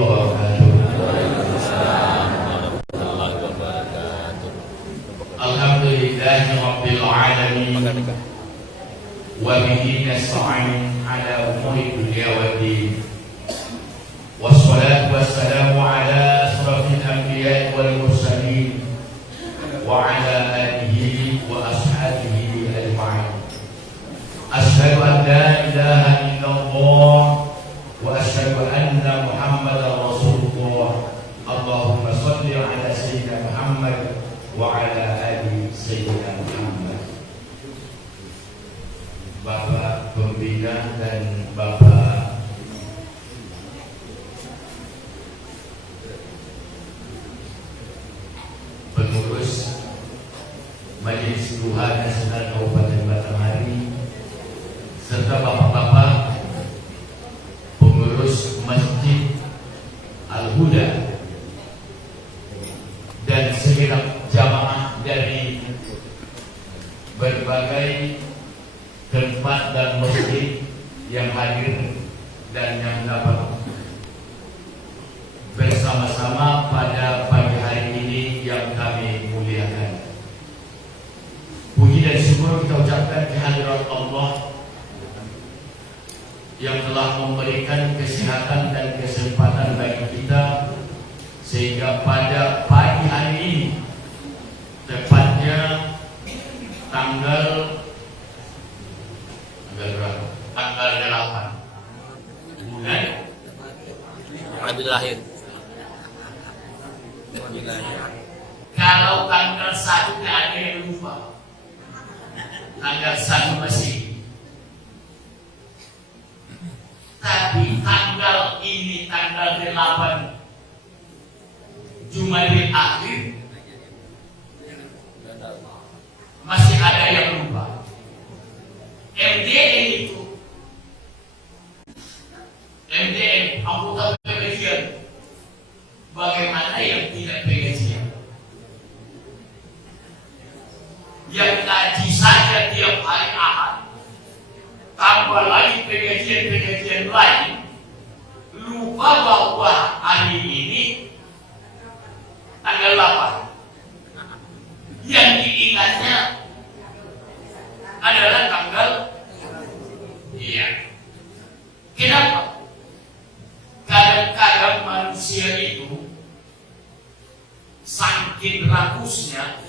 wabarakatuh. Alhamdulillahi rabbil alamin. Wa bihi nasta'in ala umuri dunya waddin. Wassalatu wassalamu ala asrafil anbiya'i wal mursalin wa ala alihi wa ashabihi ajma'in. Asyhadu an la ilaha illallah wa asyhadu anna Muhammadar Rasulullah. Allahumma shalli ala sayyidina Muhammad wa ala ali sayyidina Muhammad. Bapak pembina dan Bapak pengurus Majelis Tuhan Nasional Kabupaten Batanghari, serta bapak-bapak pengurus Masjid Al-Huda dan segenap jamaah dari berbagai tempat dan masjid yang hadir dan yang dapat bersama-sama pada pagi hari ini yang kami muliakan. Puji dan syukur kita ucapkan kehadirat Allah yang telah memberikan kesehatan dan kesempatan bagi kita sehingga pada pagi hari ini, tepatnya tanggal 8 bulan Rabiul Akhir. Kalau tanggal 1 tidak ada yang lupa, tanggal 1 masih. Tapi tanggal ini, tanggal 8 Jumadil Akhir, masih ada yang lupa. MDN itu, MDN anggota pengajian, bagaimana yang tidak pengajian? Yang ngaji saja tiap hari Ahad, tambah lagi pengajian-pengajian lain, lupa bahwa hari ini tanggal 8 yang diingatnya adalah tanggal. Iya. Kenapa? Kadang-kadang manusia itu saking rakusnya,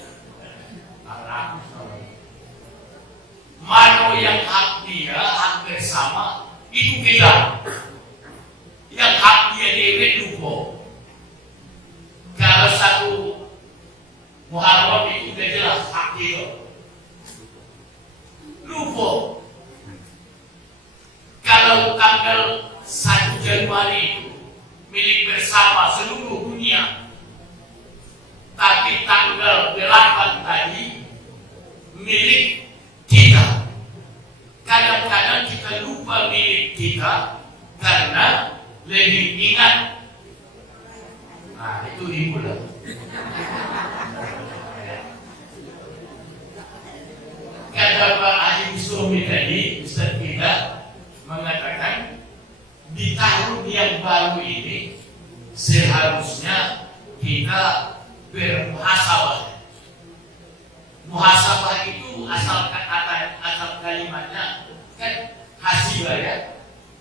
mana yang hak dia, hak bersama itu kita, yang hak dia dewek lupa. Kalau satu Muharram itu sudah jelas hak dia, lupa. Kalau tanggal 1 Januari itu milik bersama seluruh dunia, tapi tanggal 8 tadi milik kita. Kadang-kadang kita lupa milik kita karena lebih ingat. Nah, itu hiburan. Kata Pak Haji Sumi tadi, Ustaz kita mengatakan di tahun yang baru ini seharusnya kita bermuhasabah. Muhasabah itu asal kata, asal kalimatnya kan hasibah ya,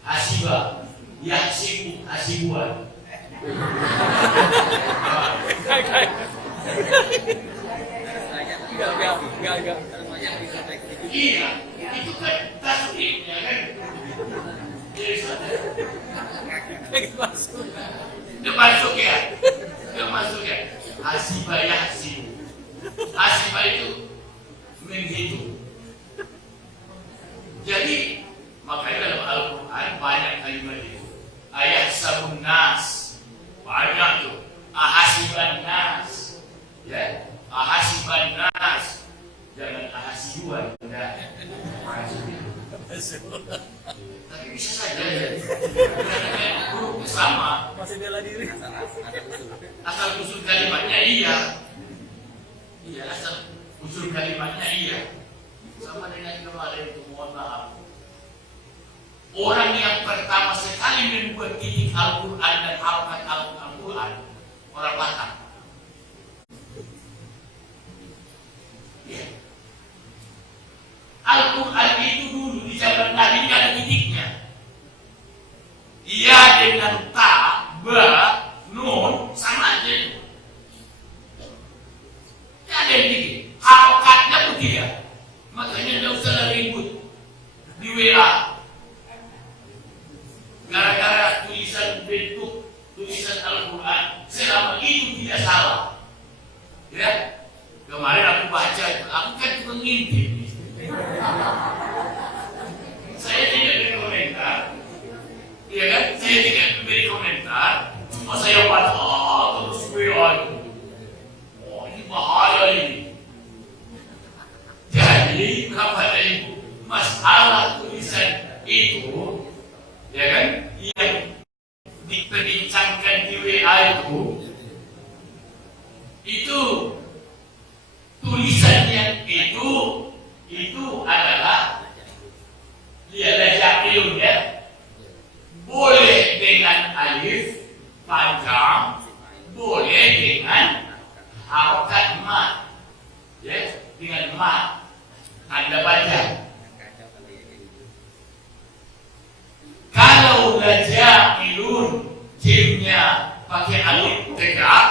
hasibah, yahsibu, hasibuan. Enggak. Iya, itu kan tasbihnya kan. Masuk ya. Hasibah yahsibu. Hasibah itu menghitung. Jadi makanya dalam Al-Quran banyak kalimat itu. Ayat sabun nas, banyak tuh. Ahasiban nas, ya. Ahasiban nas, jangan ahasibuan. Tapi bisa saja ya. Sama. Masih bela diri. Asal usul kalimatnya iya. Iya, asal usul kalimatnya iya. Sama dengan kemarin itu, mohon maaf. Orang yang pertama sekali membuat titik Al-Quran dan Al-Quran orang Batak. Ya. Al-Quran itu dulu di zaman Nabi tidak ada titiknya. Ia dengan ta, ba, nun sama aja. Tidak ada yang titik. Harokatnya pun tidak. Makanya tidak usah ribut di WA. Gara-gara tulisan bentuk tulisan Al-Quran selama itu tidak salah. Ya, kemarin aku baca itu, aku kan tukang ngintip. Saya tidak beri komentar, ya kan? Saya tidak beri komentar, cuma saya baca terus WA itu. Oh, ini bahaya ini. Jadi, Bapak Ibu, masalah tulisan itu, ya kan, yang diperbincangkan di WA itu tulisan yang itu adalah ialah jaklun ya, boleh dengan alif panjang, boleh dengan harokat ma, ya, dengan ma Anda baca. Kalau jaklun jimnya pakai alif tegak,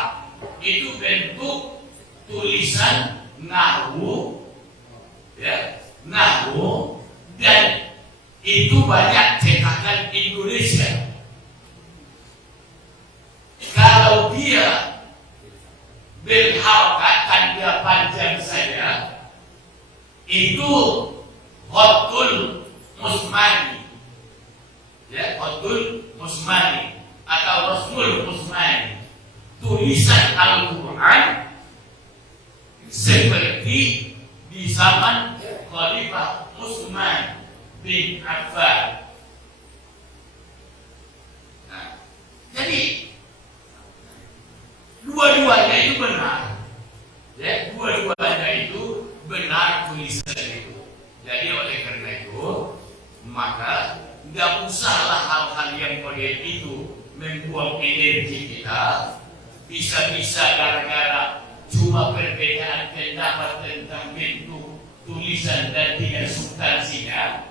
itu bentuk tulisan nahwu, ya, nahwu, dan itu banyak cetakan Indonesia. Kalau dia berharokat tanda panjang saja, itu khotul musmani, ya, khotul musmani atau rasmul musmani, tulisan Al-Quran seperti di zaman Khalifah Utsman bin Affan. Nah, jadi dua-duanya itu benar, ya, dua-duanya itu benar tulisan itu. Jadi oleh karena itu maka tidak usahlah hal-hal yang model itu membuang energi kita. Bisa-bisa gara-gara cuma perbedaan pendapat tentang bentuk tulisan dan tidak substansinya,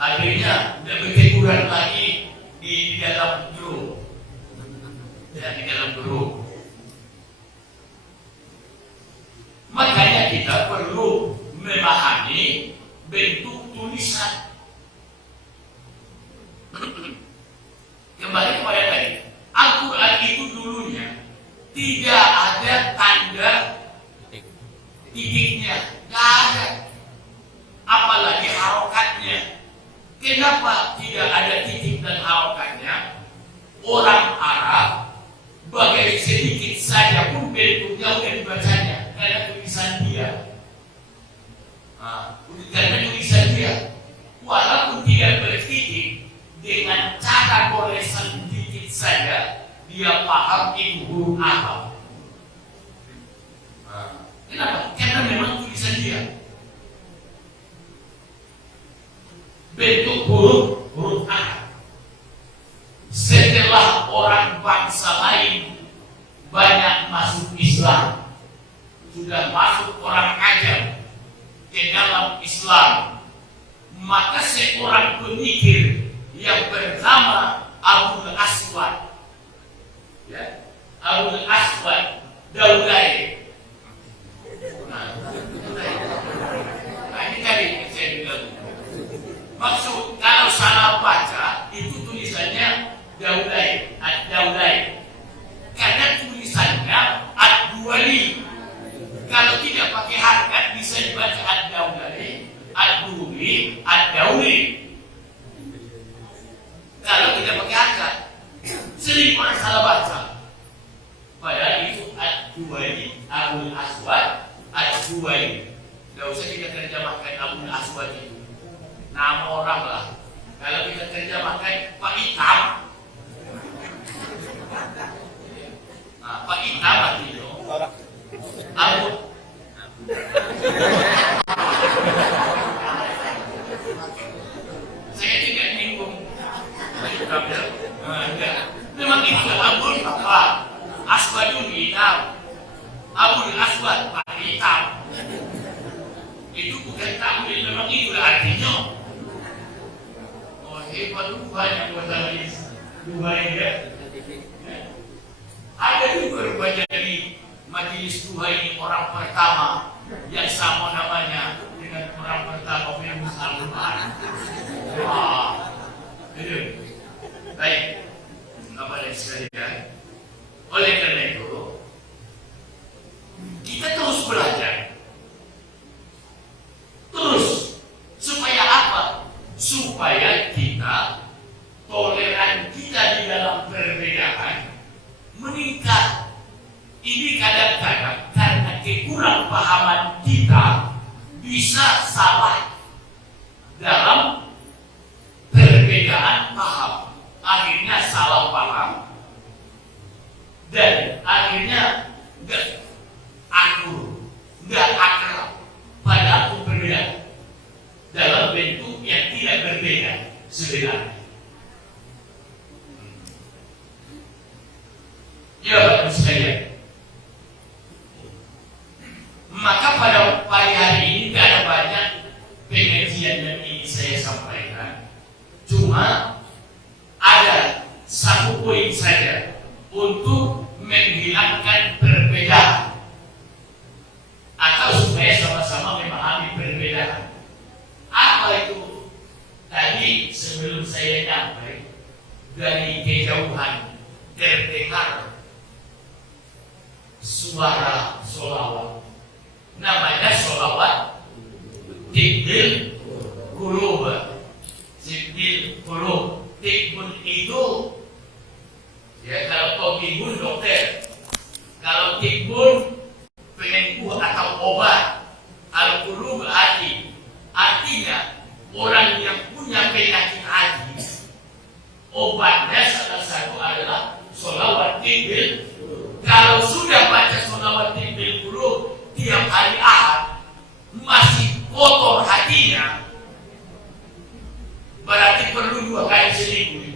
akhirnya tidak berkeguran lagi di dalam grup, ya, di dalam grup. Makanya kita perlu memahami bentuk tulisan. Kembali kepada tadi, Al-Quran itu dulunya tidak ada tanda titiknya, tidak ada, apalagi harokatnya. Kenapa tidak ada titik dan harokatnya? Orang Arab bagai sedikit saja pun bentuknya sudah dibacanya karena tulisan dia. Karena tulisan dia, walaupun tidak bertitik, dengan cara goresan dikit saja dia paham itu huruf apa. Kenapa? Karena memang tulisan dia. Bentuk huruf A. Setelah orang bangsa lain banyak masuk Islam, sudah masuk orang ajam ke dalam Islam, maka seorang pemikir yang bernama Abul Aswad, ya, Abul Aswad Daulay. Ini tadi saya bilang. Maksud kalau salah baca itu tulisannya Daulay, Ad-Daulay. Karena tulisannya Ad-Duwali. Kalau tidak pakai harkat bisa dibaca Ad-Daulay, Ad-Duwali, Ad-Dauli. Kalau tidak pakai harkat, sering orang salah baca. Padahal itu Ad-Duwali, Abul Aswad, Ad-Duwali. Tidak usah kita terjemahkan Abul Aswad itu, nama orang lah. Kalau kita terjemahkan Pak Hitam, Pak Hitam itu Abu. Saya tidak bingung. Memang itu Abu. artinya oh hebat Tuhan yang buat Tuhan ya. Ada juga rupanya dari majelis Tuhan ini orang pertama yang sama namanya dengan orang pertama Firmus Al-Quran. Wah, itu baik. Bapak dan sekalian, oleh karena itu kita terus belajar, terus supaya apa? Supaya kita toleran kita di dalam perbedaan meningkat. Ini kadang-kadang karena kekurangpahaman kita bisa salah dalam perbedaan paham, akhirnya salah paham dan akhirnya nggak akrab pada perbedaan dalam bentuk yang tidak berbeda sebenarnya. Ya Bapak sekalian, maka pada pagi hari ini tidak ada banyak pengajian yang ingin saya sampaikan. Cuma ada satu poin saja untuk menghilangkan perbedaan atau supaya sama-sama memahami perbedaan. Apa itu? Tadi sebelum saya nyampe dari kejauhan terdengar suara sholawat. Namanya sholawat Tibil Qulub. Tibil Qulub. Tibbun itu ya kalau tobibun dokter, kalau tibbun penyembuh atau obat, al-qulub hati. Artinya orang yang punya penyakit hati, obatnya salah satu adalah sholawat Tibil. Kalau sudah baca sholawat Tibil Qulub tiap hari Ahad masih kotor hatinya, berarti perlu 2 kali seminggu.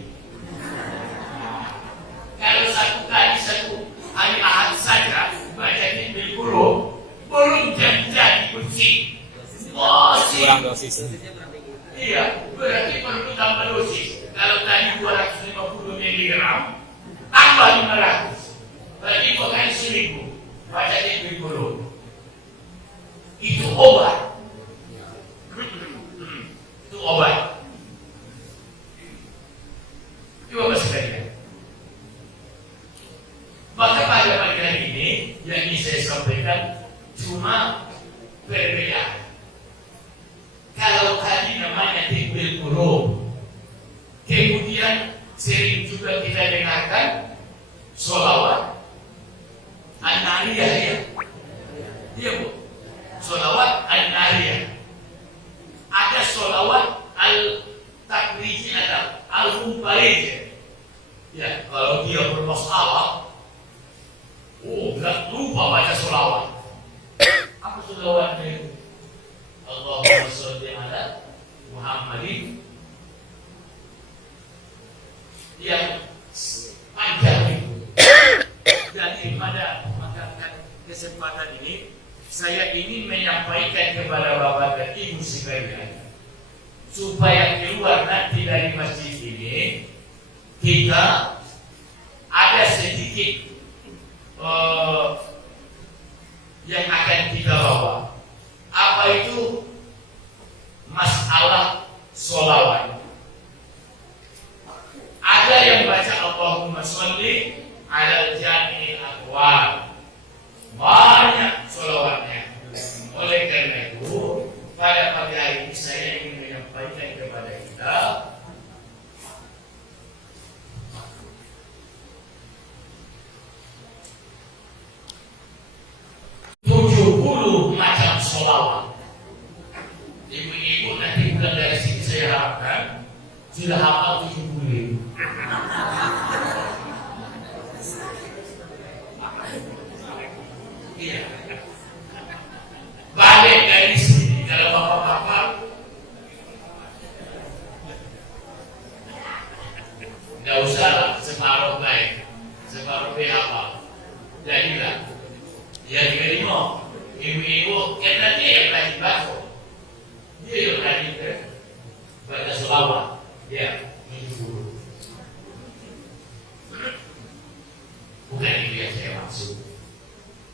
Kalau 1 kali 1 hari Ahad saja baca Tibil Qulub belum jadi bersih. Kurang dosis. Iya, berarti perlu tambah dosis. Kalau tadi 250 mg tambah 500, berarti 2 kali seminggu baca Tibil Qulub. Itu obat. Itu obat. Coba sekalian. Maka pada pagi hari ini yang ingin saya sampaikan cuma perbedaan. Kalau tadi namanya Tibil Qulub, kemudian sering juga kita dengarkan sholawat An-Nariyah ya. Iya Bu. Sholawat An-Nariyah. Ada sholawat Al-Takriji atau Al-Mumparij. Ya, kalau dia bermasalah, nggak lupa baca sholawat. Apa sholawatnya itu? Allahumma sholli ala Muhammadin. Yang panjang itu. Jadi pada kesempatan ini saya ingin menyampaikan kepada Bapak dan Ibu sekalian supaya keluar nanti dari masjid ini kita ada sedikit yang akan kita bawa. Apa itu? Masalah sholawat. Ada yang baca Allahumma sholli ala jami'il aqwal. Banyak sholawatnya. Oleh karena itu pada pagi hari ini saya ingin menyampaikan kepada kita 70 macam sholawat. Ibu-ibu nanti bukan dari sini saya harapkan sudah hafal 70. Iya. Balik dari sini kalau bapak-bapak nggak usah lah, separuh baik, separuh apa. Jadilah ya diterima. Ibu-ibu kita dia yang rajin baca, dia yang rajin baca selawat, ya 70. Bukan itu yang saya maksud.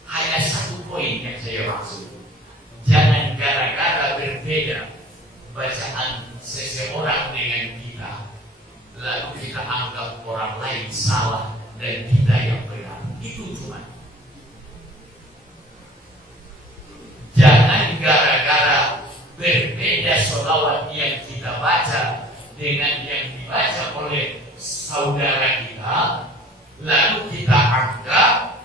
Hanya satu poin yang saya maksud. Jangan gara-gara berbeda bacaan seseorang dengan kita, lalu kita anggap orang lain salah dan kita yang benar. Itu cuma. Jangan gara-gara berbeda sholawat yang kita baca dengan yang dibaca oleh saudara kita, lalu kita anggap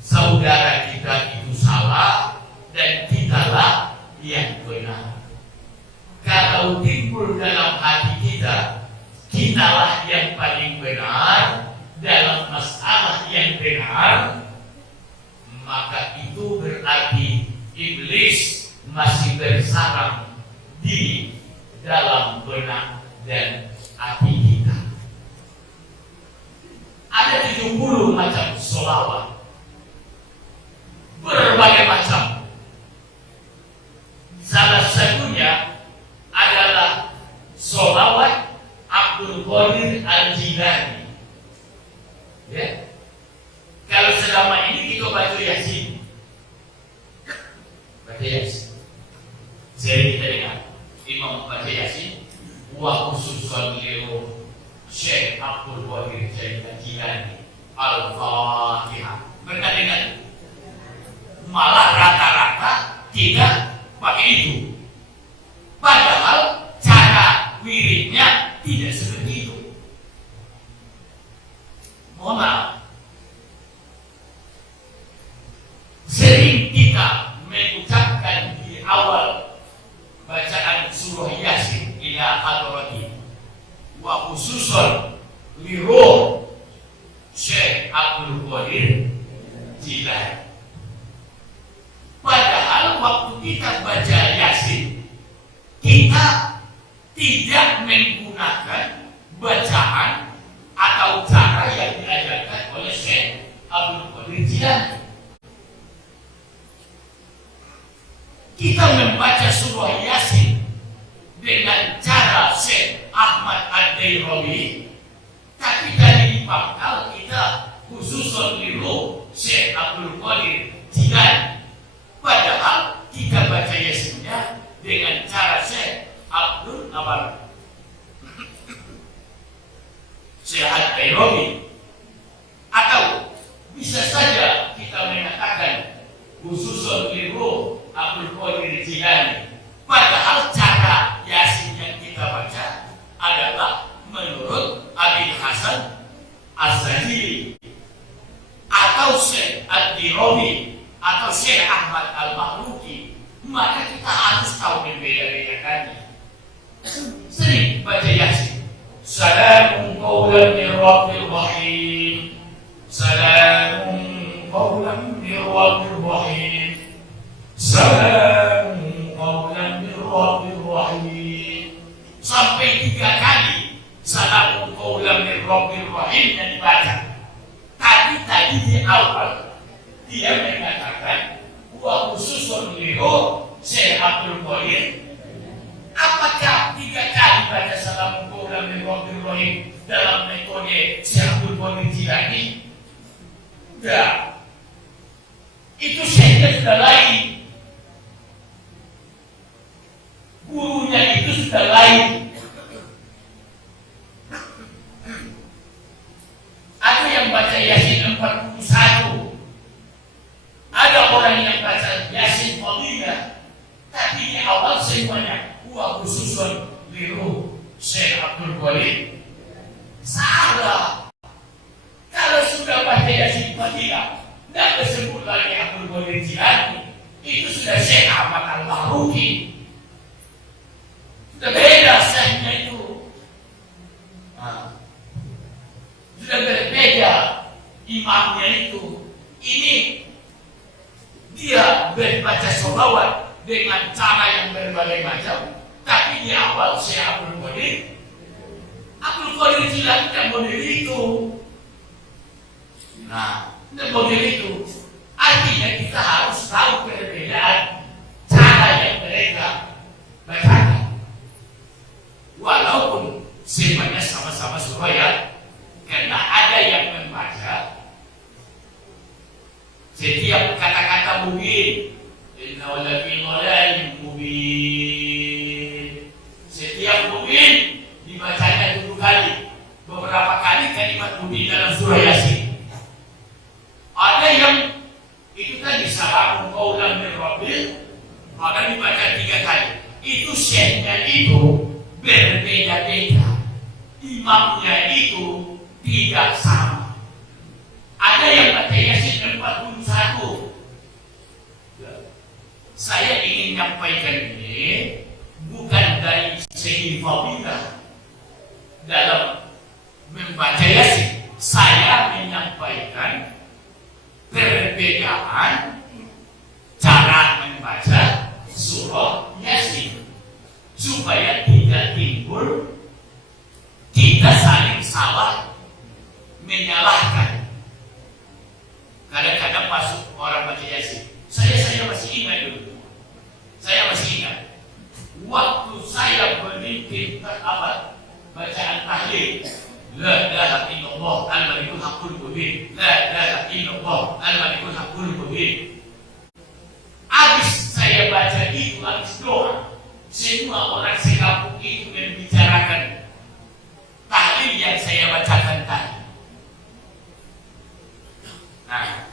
saudara kita itu salah dan kitalah yang benar. Kalau timbul dalam hati kita, kitalah yang paling benar dalam masalah yang benar, maka itu berarti iblis masih bersarang di dalam benak dan hati kita. Ada 70 macam sholawat, berbagai macam. Salah satunya adalah sholawat Abdul Qadir Al-Jilani. Ya. Kalau selama ini kita baca Yasin, baca Yasin. Sering kita dengar imam baca Yasin, wa khususan liru Syekh Abdul Qadir Al-Jilani Al-Fatihah. Mereka dengar. Malah rata-rata tidak pakai itu. Padahal cara wiridnya tidak seperti itu. Mohon maaf. Sering kita mengucapkan di awal bacaan surah Yasin ila hadrati wa khususan li ruh Syekh Abdul Qadir Jilani. Padahal waktu kita baca Yasin, kita tidak menggunakan bacaan atau cara yang diajarkan oleh Syekh Abdul Qadir Jilani. Kita membaca surah Yasin dengan cara Syekh Ahmad Ad-Dairawi, tapi dari pangkal kita khusus liru Syekh Abdul Qadir Jilani. Padahal kita baca Yasinnya dengan cara Syekh Abdul Syekh Ad-Dairawi. Atau bisa saja kita mengatakan khusus liru Abdul Qadir Jilani. Padahal cara Yasin yang kita baca adalah menurut Abil Hasan Az-Zahiri atau Syekh Ad-Dairawi atau Syekh Ahmad Al-Mahruki. Maka kita harus tahu membeda-bedakannya. Sering baca Yasin, salamun qawlan min Rabbil Rahim, salamun qawlan min Rabbil Rahim, salamun qawlan min Rabbil Rahim. Sampai 3 kali salamun qawlan min Rabbil Rahim yang dibaca. Tapi tadi di awal dia mengatakan wa khususun liru Syekh Abdul Qadir. Apakah 3 kali baca salamun qawlan min Rabbil Rahim dalam metode Syekh Abdul Qadir Jilani? Tidak. Itu Syekhnya sudah lain, gurunya itu sudah lain. Ada yang baca Yasin 41. Ada orang yang baca Yasin Fadilah, tapi di awal semuanya wa khususun liru Syekh Abdul Qadir. Salah. Kalau sudah baca Yasin Fadilah dan disebut lagi Abdul Qadir Jilani, itu sudah Syekh Ahmad Al-Mahruki. Sudah beda syekhnya itu. Sudah berbeda imamnya itu. Ini dia berbaca sholawat dengan cara yang berbagai macam, tapi di awal Syekh Abdul Qadir Jilani tidak model itu. Tidak model itu. Artinya kita harus tahu perbedaan cara yang mereka bacakan. semuanya sama-sama surah ya. Karena ada yang membaca setiap kata-kata mubin, inna walafi dhalalin mubin. Setiap mubin dibacanya 7 kali. Beberapa kali kalimat mubin dalam surah Yasin. Ada yang itu tadi salamun qaulan min rabbil, maka dibaca 3 kali. Itu syekhnya itu berbeda-beda. Imamnya itu tidak sama. Ada yang baca Yasin 41. Saya ingin menyampaikan ini bukan dari segi fadilah dalam membaca Yasin. Saya menyampaikan perbedaan cara membaca surah Yasin supaya tidak timbul kita saling salah menyalahkan. Kadang-kadang masuk orang baca Yasin. Saya masih ingat dulu. Saya masih ingat waktu saya memimpin bacaan tahlil. La ilaha illallah al-malikul haqqul mubin. La ilaha illallah al-malikul haqqul mubin. Habis saya baca itu, habis doa, semua orang sekampung itu membicarakan tahlil yang saya bacakan tadi. Nah,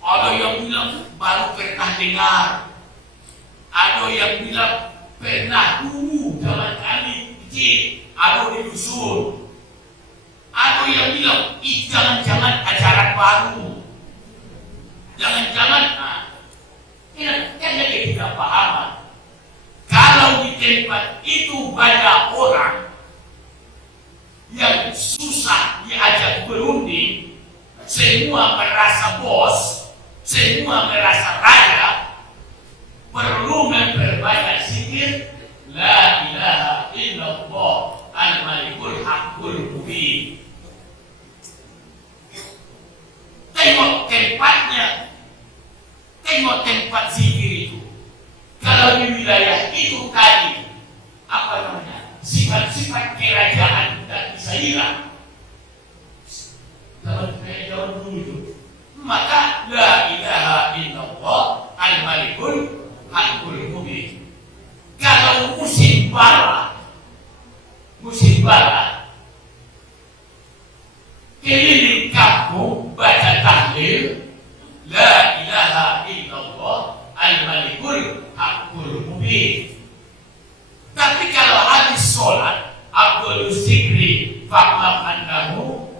ada yang bilang baru pernah dengar, ada yang bilang pernah dulu zaman kami kecil, ada di dusun, ada yang bilang jangan-jangan ajaran baru, jangan-jangan. Kan jadi tidak paham. Kalau di tempat itu banyak orang yang susah diajak berunding, semua merasa bos, semua merasa raja, perlu memperbanyak zikir la ilaha illallah al-malikul haqqul mubin. Tengok tempatnya, tengok tempat zikir itu. Kalau di wilayah itu tadi, apa namanya, sifat-sifat kerajaan tidak bisa hilang. Zaman dulu itu, maka la ilaha illallah al-malikul haqqul mubin. Kalau musim barat, keliling kampung baca tahlil la ilaha illallah al-malikul haqqul mubin. Tapi kalau habis sholat, Abdul Zikri fa'lam annahu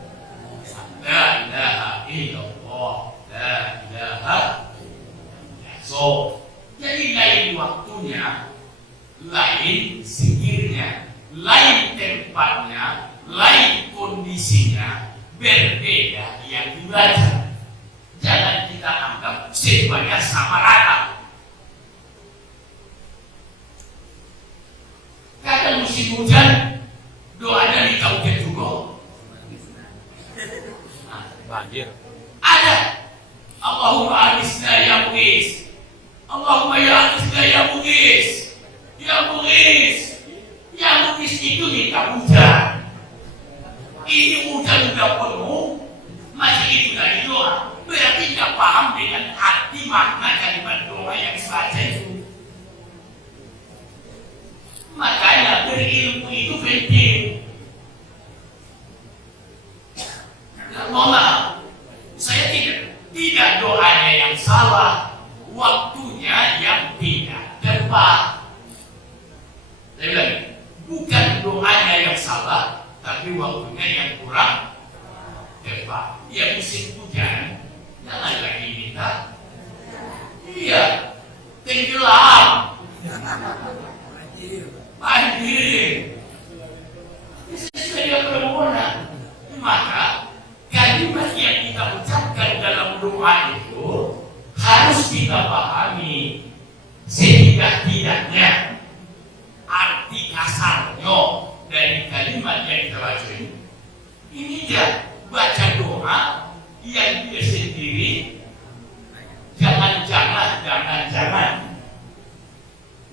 la ilaha illallah, la ilaha. So, jadi lain waktunya, lain zikirnya, lain tempatnya, lain kondisinya, berbeda yang dibaca. Jangan kita anggap semuanya sama rata. Kadang musim hujan, doanya di Kabupaten juga. Banjir. Ada. Allahumma anisna ya Mughis. Allahumma ya anisna ya Mughis. Ya Mughis. Ya Mughis itu minta hujan. Ini hujan sudah penuh, masih itu dari doa. Berarti tidak paham dengan arti makna kalimat doa yang dibaca itu. Makanya berilmu itu penting. Mohon maaf, saya tidak doanya yang salah, waktunya yang tidak tepat. Saya bilang, bukan doanya yang salah, tapi waktunya yang kurang tepat. Ya musim hujan, jangan lagi minta. Iya, tenggelam, banjir. Saya permohonan, maka kalimat yang kita ucapkan dalam doa itu harus kita pahami setidak-tidaknya arti kasarnya dari kalimat yang kita baca ini. Ini dia baca doa yang dia sendiri jangan-jangan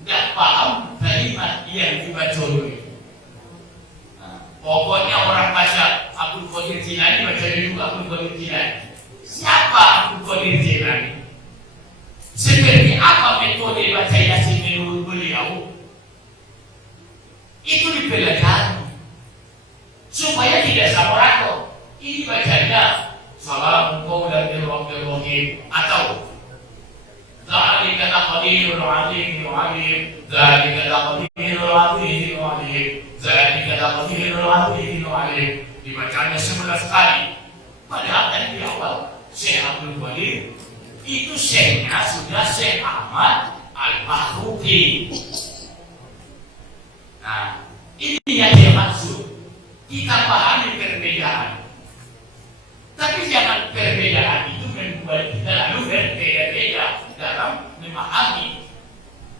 tidak paham kalimat yang dibaca itu. Pokoknya orang baca Abdul Qadir Jilani, baca juga Abdul Qadir Jilani. Siapa Abdul Qadir Jilani? Seperti apa metode baca Yasin menurut beliau? Itu dipelajari supaya tidak samarako. Ini bacanya salam qaulan min rabbir rahim atau dzalika taqdirul alimul alim, dzalika taqdirul alimul alim, dzalika taqdirul alimul alim. Dibacanya 11 kali. Padahal kan di awal Syekh Abdul Qadir itu syekhnya sudah Syekh Ahmad Al-Mahruqi. Nah, ini yang dia maksud. Kita pahami perbedaan, tapi jangan perbedaan itu membuat kita lalu berbeda-beda dalam memahami.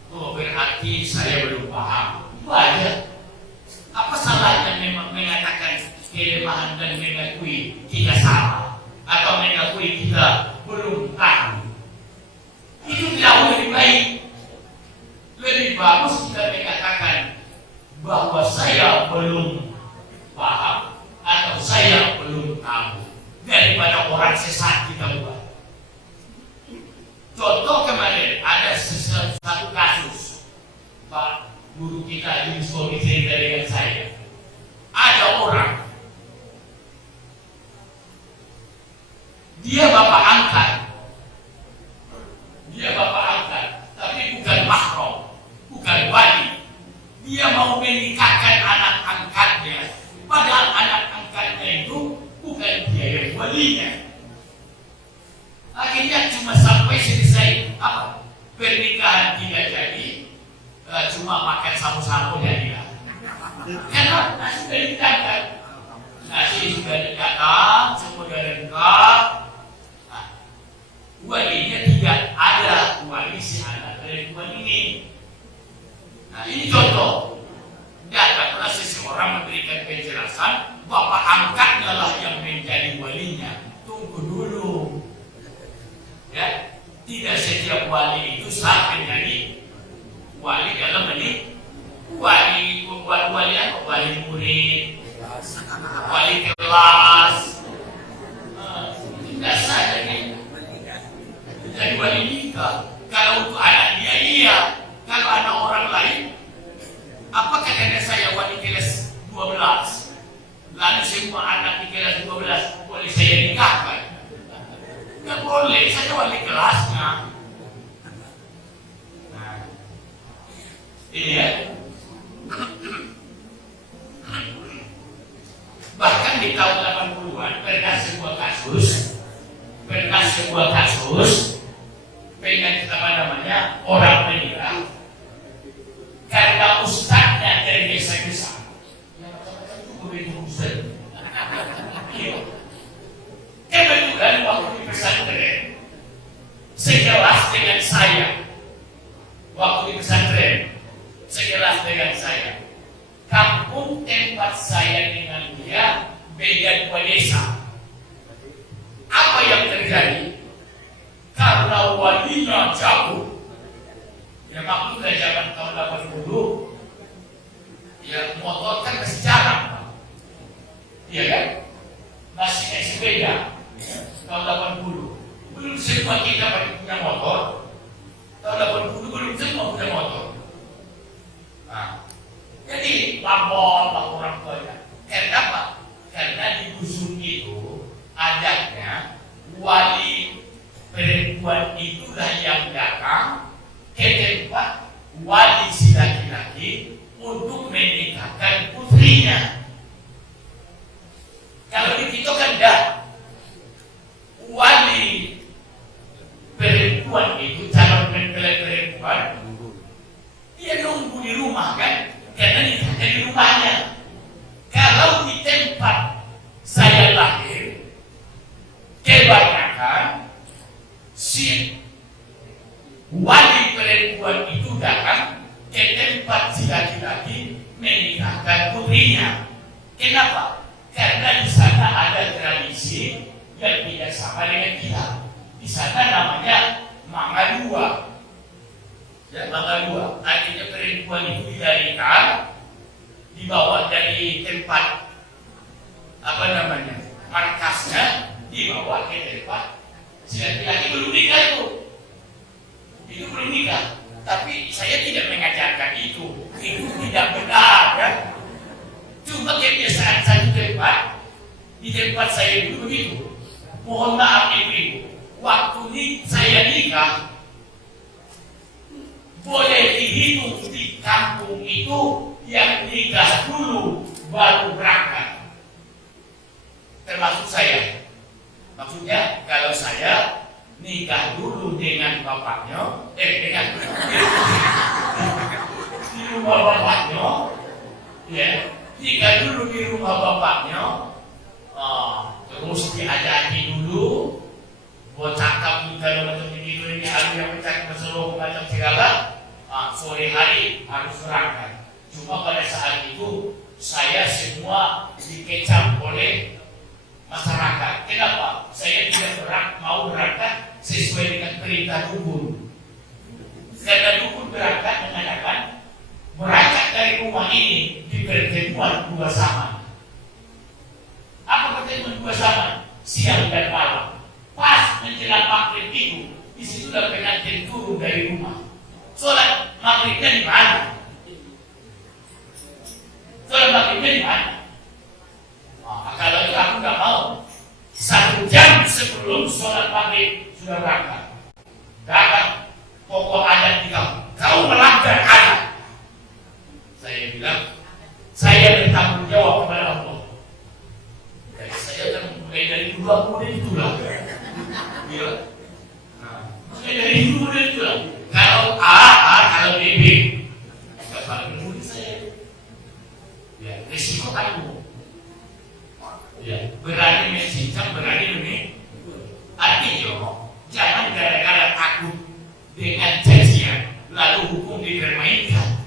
Oh, berarti saya belum paham. Itu aja. Apa salahnya memang mengatakan kelemahan dan mengakui kita salah atau mengakui kita belum tahu? Itu jauh lebih baik. Lebih bagus kita mengatakan bahwa saya belum paham atau saya belum tahu daripada orang sesat kita buat. Contoh kemarin ada satu kasus, Pak guru kita di sekolah cerita dengan saya. Ada orang, dia bapak angkat, tapi bukan mahram, bukan wali. Dia mau menikahkan anak angkatnya, padahal anak angkatnya itu bukan dia yang walinya. Akhirnya cuma sampai selesai pernikahan tidak jadi, cuma makan sapu-sapu jadilah. Karena nasi sudah ditangkap, semua sudah lengkap. Walinya tidak ada, wali si anak dari wali ini. Nah, ini contoh. Datanglah seseorang memberikan penjelasan, bapak angkatnya lah yang menjadi walinya. Tunggu dulu. Ya, tidak setiap wali itu sah menjadi wali dalam ini. Wali apa? Wali murid, wali kelas. Tidak sah jadi wali nikah. Kalau untuk anak dia iya, kalau anak orang lain, apa katanya saya wali kelas 12, lalu semua anak di kelas 12 boleh saya nikahkan? Nggak boleh, saya wali kelasnya. Nah, ini ya. Bahkan di tahun 80-an pernah sebuah kasus pengen orang meninggal karena ustadznya tergesa-gesa. Kebetulan waktu di pesantren sekelas dengan saya, kampung tempat saya dengan dia beda 2 desa. Apa yang terjadi? Karena walinya jauh, ya maklumlah zaman tahun 80, ya motor kan masih jarang, iya kan? Masih naik sepeda tahun 80, belum semua kita punya motor. Tahun 80 belum semua punya motor. Nah, jadi lapor orang tuanya. Karena apa? Karena di dusun itu adanya wali perempuan itulah yang datang ke tempat wali si laki-laki untuk menikahkan putrinya. Kalau di kita kan dah wali perempuan itu, calon mempelai perempuan, dia nunggu di rumah kan, karena nikahnya di rumahnya. Kalau di tempat saya lahir, kebanyakan si wali perempuan itu datang ke tempat si laki-laki menikahkan putrinya. Kenapa? Karena di sana ada tradisi yang tidak sama dengan kita. Di sana namanya mangalua. Ya, mangalua. Artinya perempuan itu dilarikan, dibawa dari tempat apa namanya, markasnya dibawa ke tempat si laki-laki belum nikah itu belum nikah. Tapi saya tidak mengajarkan itu tidak benar ya. Cuma kebiasaan satu tempat, di tempat saya dulu begitu. Mohon maaf ibu-ibu, waktu saya nikah boleh dihitung di kampung itu yang nikah dulu baru berangkat, termasuk saya. Maksudnya kalau saya nikah dulu dengan bapaknya, dengan di rumah bapaknya, ya, nikah dulu di rumah bapaknya, terus diajaki dulu, buat cakap juga macam begitu ini, ada yang bercakap berseluruh macam segala, sore hari harus berangkat. Cuma pada saat itu saya semua dikecam oleh masyarakat. Kenapa? Saya tidak mau berangkat sesuai dengan perintah dukun. Karena dukun berangkat mengatakan berangkat dari rumah ini di pertemuan dua zaman. Apa pertemuan dua zaman? Siang dan malam. Pas menjelang maghrib itu, di situ sudah pengantin turun dari rumah. Sholat maghribnya di mana? Sholat maghribnya di mana? Kalau itu aku nggak mau. 1 jam sebelum sholat maghrib sudah berangkat. Datang pokok adat di kamu. Kau melanggar adat. Saya bilang, saya bertanggung jawab kepada Allah. Jadi saya kan mulai dari dulu aku udah itulah. Iya. Mulai dari dulu udah itulah. Kalau A, kalau B. Kalau kemudian saya, ya risiko aku. Ya, berani mencincang, berani ini. Artinya, jangan gara-gara takut dengan janjian lalu hukum dipermainkan.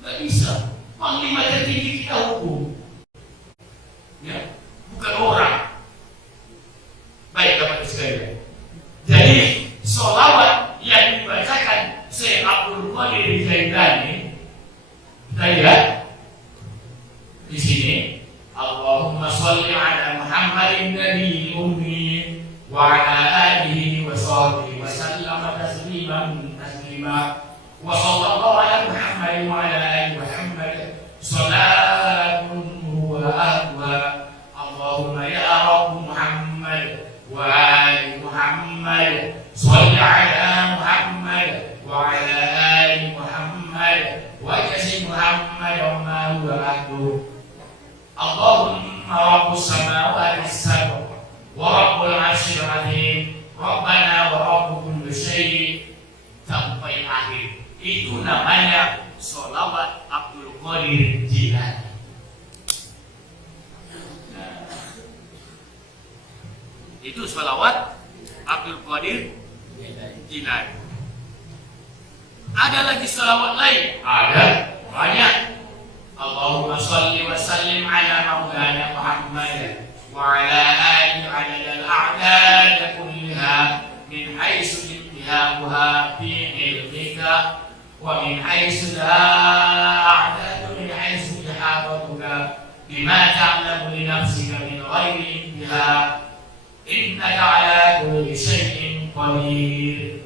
Nggak bisa. Panglima tertinggi kita hukum, ya, bukan orang. Baik, teman-teman sekalian. Jadi sholawat yang dibacakan Syekh Abdul Qadir Jailani, kita lihat di sini. Allahumma sholli ala Muhammadin nabiyil ummi wa ala alihi wa sahbihi wa sallam taslima wa sallallahu ala Muhammadin wa ala alihi Muhammad salatun huwa ahwa. Allahumma ya Rabb Muhammad wa ali Muhammad sholli ala Muhammad wa ala ali Muhammad wa jazil Muhammad ma huwa ahdu. Allahumma rabbus samawati as-sab'a wa rabbul 'arsyil 'azim rabbana wa rabbu kulli syai' sampai akhir. Itu namanya sholawat Abdul Qadir Jilani. Itu sholawat Abdul Qadir Jilani. Ada lagi sholawat lain? Ada, banyak. Allahumma sholli wa sallim ala maulana Muhammad wa ala alihi adad al-a'dad kullaha min haitsu intihabuha fi ilmika wa min haitsu la a'dad min haitsu ihabatuka bima ta'lamu li nafsika min ghairi intiha innaka ala kulli syai'in qadir.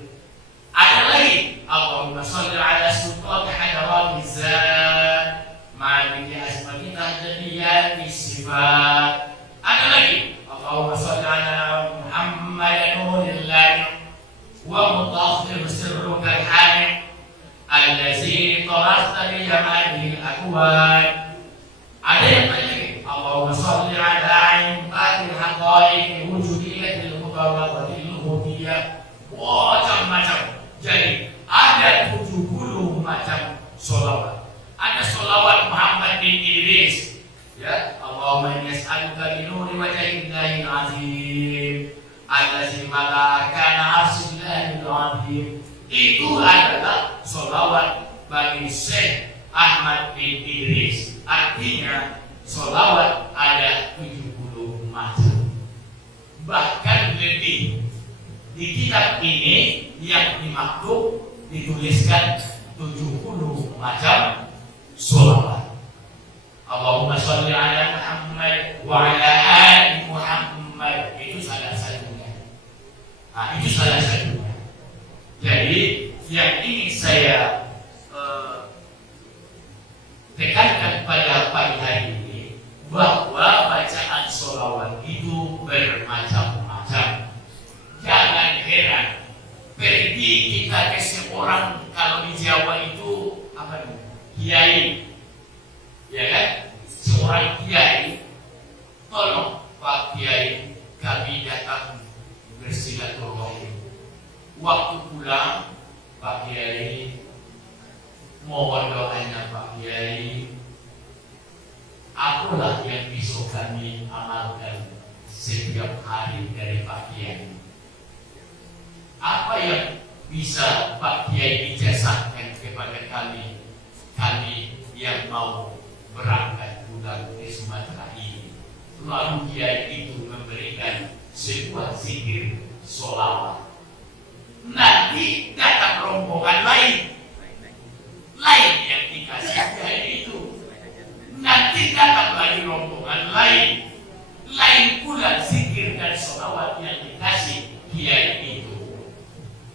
Ada lagi, Allahumma sholli ala sultan hadratiz zat maliki asmatina jadiyati sifat. Ada lagi, Allahumma sholli ala Muhammad nurilllah wa mutakhir sirruka al-hamid allazi tarasta bi jamalihi al-akwan. Ada yang lagi, Allahumma sholli ala imbatil haqaiqi wujudiyatil muqawwadatil hudiyah. Macam-macam. Jadi ada 70 macam sholawat. Ada sholawat Muhammad bin Idris, ya, Allahumma inni as'aluka bi nuri wajhillahil azim allazi malakana arsyillahil azim. Itu adalah sholawat bagi Syekh Ahmad bin Idris. Artinya sholawat ada 70 macam, bahkan lebih. Di kitab ini yang dimaklum dituliskan 70 macam sholawat. Allahumma sholli ala kiai, ya kan? Seorang kiai, tolong Pak Kiai, kami datang bersilaturahmi. Waktu pulang, Pak Kiai, mohon doanya Pak Kiai, apalah yang bisa kami amalkan setiap hari dari Pak Kiai? Apa yang bisa Pak Kiai ijazahkan kepada kami yang mau berangkat pulang ke Sumatera ini? Lalu Kiai itu memberikan sebuah zikir sholawat. Nanti datang rombongan lain yang dikasih Kiai itu. Nanti datang lagi rombongan lain pula zikir dan sholawat yang dikasih Kiai itu.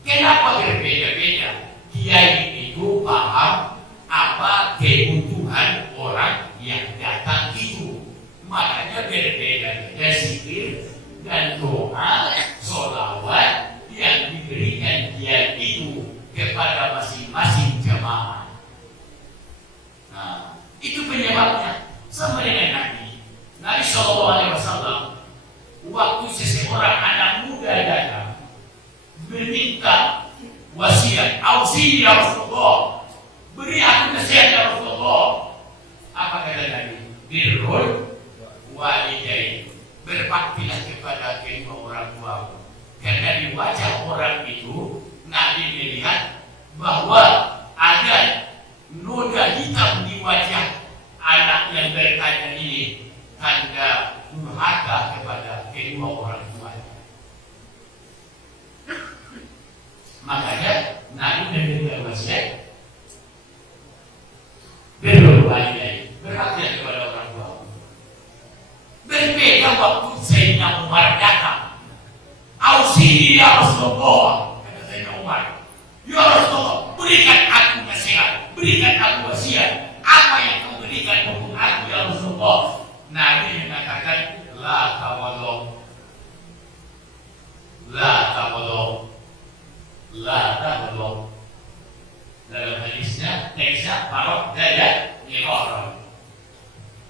Kenapa berbeda-beda? Kiai itu paham apa kebutuhan orang yang datang itu. Makanya berbeda-beda zikir dan doa, sholawat yang diberikan Kiai itu kepada masing-masing jamaah. Nah, itu penyebabnya. Sama dengan Nabi SAW, waktu seseorang anak muda datang meminta wasiat, "Ausini ya Rasulullah, beri aku nasihat ya Rasulullah." Apa kata Nabi? Birrul walidain, berbaktilah kepada kedua orang tua. Karena di wajah orang itu Nabi melihat bahwa ada noda hitam di wajah anak yang bertanya ini, tanda durhaka kepada kedua orang tua. Makanya Nabi memberikan wasiat birrul walidain, berbaktilah kepada orang tua. Berbeda waktu Sayyidina Umar datang, "Ausini ya Rasulullah," kata Sayyidina Umar, "Ya Rasulullah, berikan aku nasihat, berikan aku wasiat. Apa yang kau berikan untuk aku ya Rasulullah?" Nabi mengatakan, La tawadhu, dalam hadisnya, teksnya, parok, daya, niror.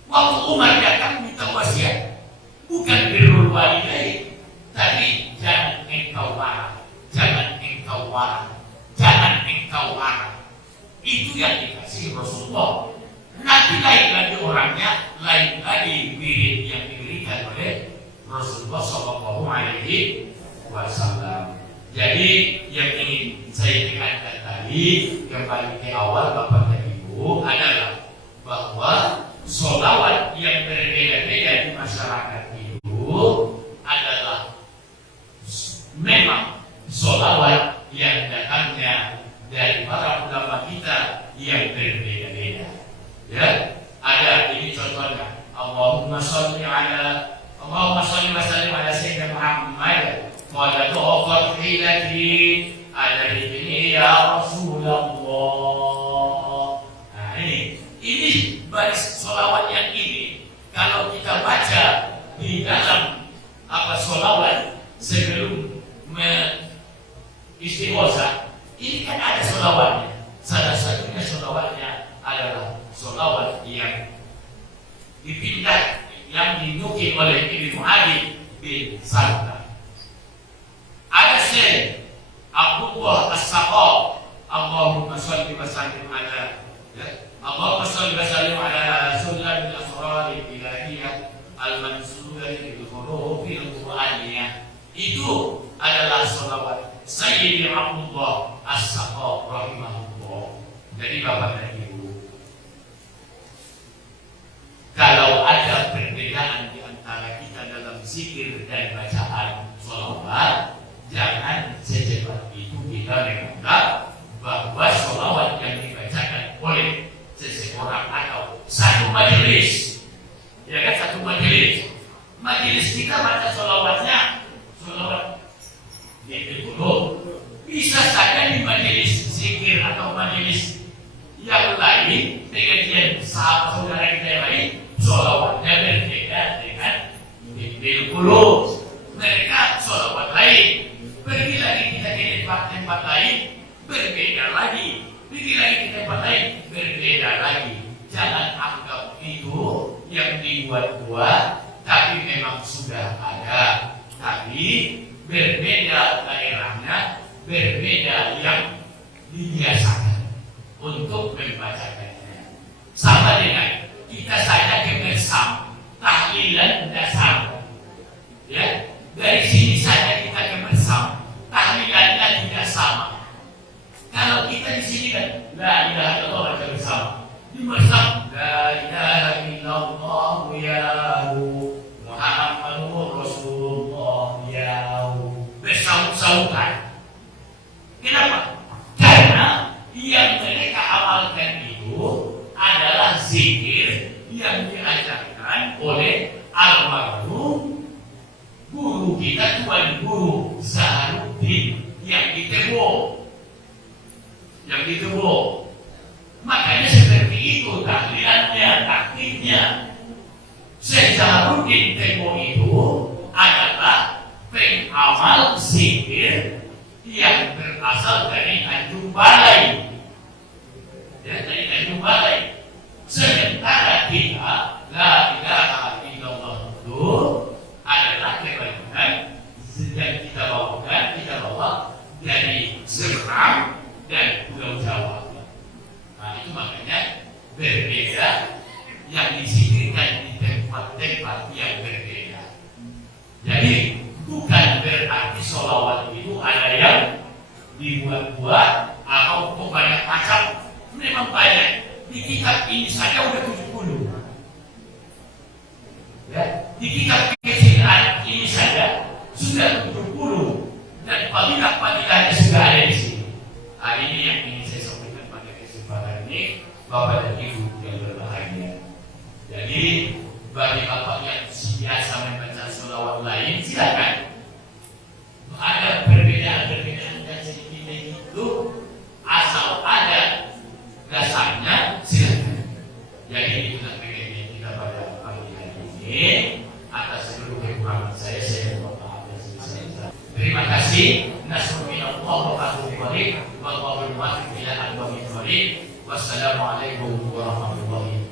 Waktu Umar datang minta wasiat, bukan birrul walidain, tapi jangan engkau marah, jangan engkau marah. Itu yang dikasih Rasulullah. Nanti lain lagi orangnya, lain lagi wirid yang diberikan oleh Rasulullah SAW. Jadi yang ingin saya tekankan tadi, kembali ke awal Bapak dan Ibu, adalah bahwa sholawat yang berbeda-beda di masyarakat itu adalah memang sholawat yang datangnya dari para ulama kita yang berbeda-beda. Ya, ada ini contohnya. Allahumma sholli wa sallim ala sayyidina Muhammad wa la tughfir hilati ala ibni ya Rasulullah. Nah, ini baris sholawat yang ini kalau kita baca di dalam sholawat sebelum istighosa, ini kan ada sholawatnya. Salah satunya sholawatnya adalah sholawat yang dipindah, yang dinukil oleh Ibnu Ali bin Salman. Ada Syekh Abdullah As-Saqaf, Allahumma sholli wa sallim ala sunnah al-asrar al-ilahiyah al-mansurah bil huruf al-Qur'aniyah. Itu adalah sholawat Sayyidi Abdullah As-Saqaf rahimahullah. Jadi Bapak dan Ibu, kalau ada perbedaan di antara kita dalam zikir dan bacaan sholawat, jangan secepat itu kita menganggap bahwa sholawat yang dibacakan oleh seseorang atau satu majelis, ya kan, satu majelis kita baca sholawatnya, sholawat dulu bisa saja di majelis zikir atau majelis yang lain, pengajian sahabat saudara kita yang lain, sholawatnya berbeda dengan dulu. Mereka sholawat lain. Pergi lagi kita ke tempat lain, berbeda lagi. Pergi lagi ke tempat lain, berbeda lagi. lagi, jangan anggap itu yang dibuat-buat, tapi memang sudah ada. Tapi berbeda daerahnya, berbeda yang dibiasakan untuk membacakannya. Sama dengan kita saja kebersam, tahlilan dasar. Ya, dari sini saja kita kebersam, tahlilannya tidak sama. Kalau kita di sini kan la ilaha illallah baca bersama, di bersama la ilaha illallah ya Muhammadur Rasulullah ya bersama-sama. Kenapa? Karena yang mereka amalkan itu adalah zikir yang diajarkan oleh almarhum guru kita, Tuan Guru Zaharuddin yang di Tebo. Makanya seperti itu tahlilannya, taktiknya. Zaharuddin Tebo itu adalah pengamal zikir yang berasal dari Tanjung Balai. Ya, dari Tanjung Balai. Sementara kita la ilaha illallah itu adalah kebaikan yang kita bawa dari Semarang dan Pulau Jawa. Nah, itu makanya berbeda yang dizikirkan di tempat-tempat yang berbeda. Jadi bukan berarti sholawat itu ada yang dibuat-buat atau banyak macam. Memang banyak. Di kitab ini saja udah 70. Ya, di kitab kecil ini saja sudah 70. Dan fadilah-fadilahnya sudah ada di sini. Hari ini yang ingin saya sampaikan pada kesempatan ini, Bapak dan Ibu yang berbahagia. Jadi bagi Bapak yang biasa membaca sholawat lain, silakan. Ada perbedaan-perbedaan dan sedikit itu, asal ada dasarnya silakan. Jadi itulah pengennya kita pada pagi hari ini. Atas seluruh kekurangan saya mohon maaf dan sebesar-besarnya. Terima kasih. Nasrullah wa barakatuh. Wassalamualaikum warahmatullahi wabarakatuh.